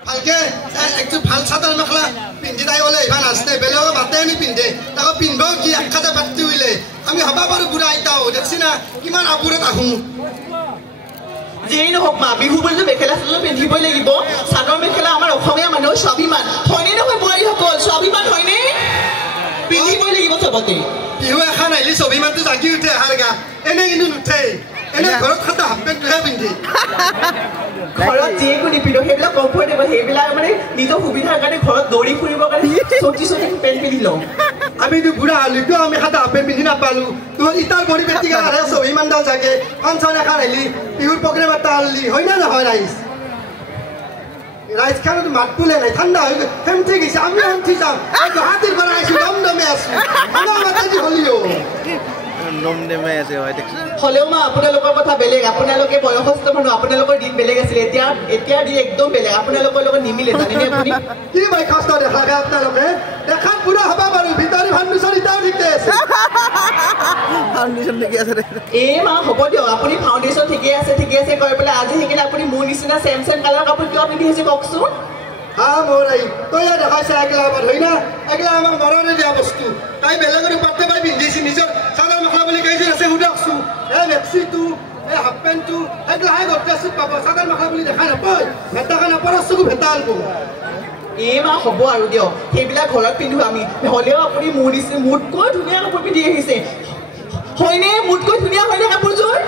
ভালকে একটু ভাল চাদৰ মেখেলা পিন্ধি তাই ওলে ইমান আসতে বেলেগৰ বাতে নি পিন্ধে তাক পিন্ধব কি একখাতে পাতি উইলে আমি হবা পাৰো বুঢ়া আইতাও দেখছি না কিমান আবুৰত আহো যেই নহওক মা বিহু বুলি মেখেলা চাদৰ পিন্ধিবই লাগিব চাদৰ মেখেলা আমাৰ অসমীয়া মানুহৰ স্বাভিমান হয়নে নহয় বোৱাৰীসকল স্বাভিমান হয়নে পিন্ধিবই লাগিব চবতে বিহু এখন আহিলে স্বাভিমানটো জাগি উঠে আহাৰ গা এনে কিন্তু নুঠে এনে ঘৰত খাতে হাফ পেণ্টটোহে পিন্ধি ঘৰত যিকোনো নিপিন্ধো সেইবিলাক কমফৰ্টেবল সেইবিলাক মানে নিজৰ সুবিধাৰ কাৰণে ঘৰত দৌৰি ফুৰিবৰ কাৰণে চটি পেণ্ট পিন্ধি লওঁ আমিতো বুঢ়া হলিতো আমি খাতে হাফ পেণ্ট পিন্ধি নাপালো তোৰ ইটাৰ ভৰি বেটিকা আহে স্বাভিমানডাল জাগে ফাংচন এখন আহিলি বিহুৰ প্ৰগ্ৰেম এটা আনলি হয় না নহয় ৰাইজ রাইজ খানত মাত পুলে নাই ঠান্ডা হয়ে থেমথে গেছে আমি উঠি যাম হাতির পৰা আইছো দমদমে আছো আমাৰ মাথাটি হলিও দমদমে আছে হয় দেখছ হলেও মা আপোনালোকৰ কথা বেলেগ আপোনালোকে বয়সস্থ মানুহ আপোনালোকৰ দিন বেলেগ আছিল এতিয়া দিন একদম বেলেগ আপোনালোকৰ লগত নিমিলে জানেনে আপুনি কি ভাই কষ্ট দেখাবে আপোনালোকে দেখাত পুৰা হবা বাৰু ভিতৰি ফাউণ্ডেশ্যন ইটাও ঠিকে আছে ফাউণ্ডেশ্যন ঠিকে আছে এই মা হ'ব দিয়ক আপুনি ফাউণ্ডেশ্যন ঠিকে আছে কৈ পেলাই আজি সেইকাৰণে আপুনি মোৰ নিচিনা চেম কালাৰ কাপোৰ কিয় পিন্ধি আছে কওকচোন মোরাই তই দেখাইছে একলা আবার হই না একলা আমার মরণে দিয়া বস্তু তাই বেলেগের পাতে পাই পিন্ধিছি নিজের চাদর মেখেলা বলে কইছে আছে হুডাকছু মেক্সিটো হাফ পেন্টটো একলা হাই গটেছু পাবা চাদর মেখেলা বলে দেখা নাপায় ভেটা কানা পৰছকু ভেটা আলব এই মা হ'ব আৰু দিয়ক সেইবিলাক ঘৰত পিন্ধো আমি হলেও আপুনি মোৰ দিছে মোতকৈ ধুনীয়া কাপোৰ পিন্ধি আহিছে হয়নে মোতকৈ ধুনীয়া হয়নে কাপোৰযোৰ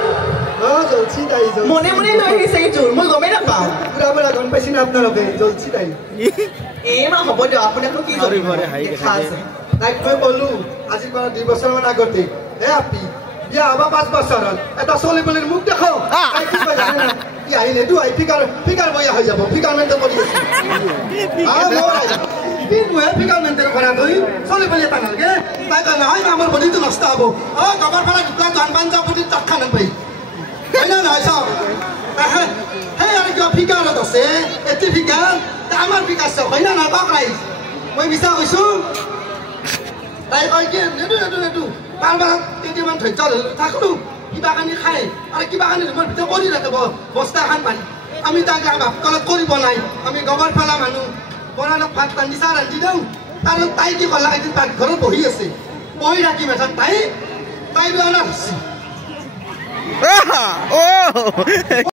জলছি তাই মনে মনে লৈ আহিছে এইযোৰ মই গমেই নাপাওঁ পুৰা পুৰা গম পাইছি না আপোনালোকে জলছি তাই এই মা হ'ব দিয়ক আপোনাক কি দেখা আছে তাইক মই ক'লো আজিৰ পৰা 2 বছৰমান আগতে আপি বিয়া হবা 5 বছৰত এটা চলি বলিৰ মুখ দেখাও তাই কি কয় জানে না ই আহিলে তো আই ফিগাৰ বয়া হৈ যাব ফিগাৰমেণ্ট কৰি আছে কি মুহে ফিগাৰমেণ্টেৰ কৰা গৈ চলি বলি এটা নালগে তাই কয় নহয় আমাৰ বডিটো নষ্ট হ'ব গবৰ পৰা দুটা ধান পাঞ্জা বডি টাকা নাপাই হয় না নহয় চাওক সেই আৰু কিবা ফিগাৰত আছে এটি ফিগাৰ আমাৰ ফিগাৰ চাওক হয় না নহয় কওক ৰাইজ মই মিছা কৈছোঁ তাই কয় কি নেদু তাৰবাৰ কেইটামান ধৈৰ্য থাকলো কিবা কানি খাই আৰু কিবা কানি ৰুমৰ ভিতৰত কৰি ৰাখিব বস্তা এখন পাৰি আমি তাক ভাতকলত কৰিব নাই আমি গোবৰ ফেলা মানুহ বনালক ভাত ৰান্ধি চাহ ৰান্ধি দিওঁ তাৰ তাই কি ক'লা এদিন পাকঘৰত বহি আছে বহি ৰাখি মেথাত তাই বেয়া হৈছে